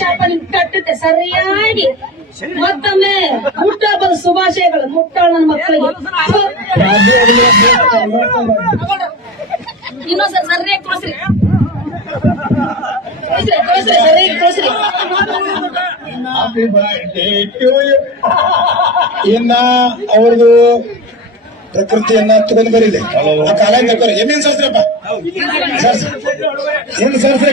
ಶಾಪಲ್ಲಿ ಕಟ್ಟುತ್ತೆ, ಸರಿಯಾಗಿ. ಮತ್ತೊಮ್ಮೆ ಹುಟ್ಟಹಬ್ಬದ ಶುಭಾಶಯಗಳು, ಮುಟ್ಟಾಳ ನನ್ನ ಮಕ್ಕಳಿಗೆ. ಸರಿಯಾಗಿ ತೋರಿಸ್ರಿ. ಇನ್ನ ಅವ್ರದ್ದು ಪ್ರಕೃತಿಯನ್ನ ತಗೊಂಡು ಬರೀಲಿ. ಕಾಲ ಎಂ ಏನ್ ಸರ್ಸ್ರಪ್ಪ ಸರ್ಸ್ ಏನ್ ಸರ್ಸ್ರಿ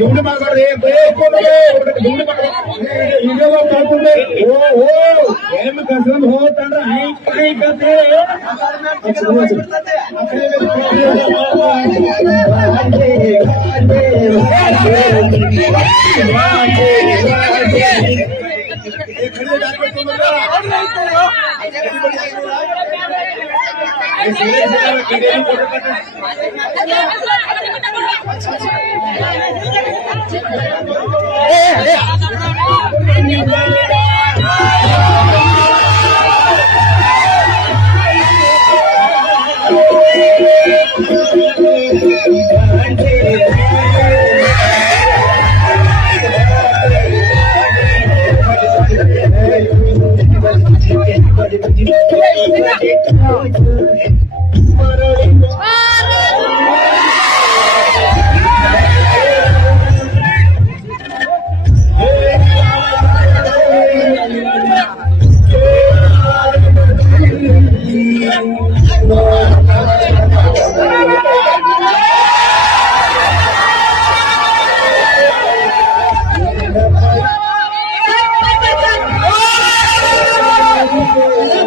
గుండు మాట్లాడే గుండు ఇదో కాకుండా ఓ ఓ ఏం కసం హోతాడు Thank you. Oh, Yeah.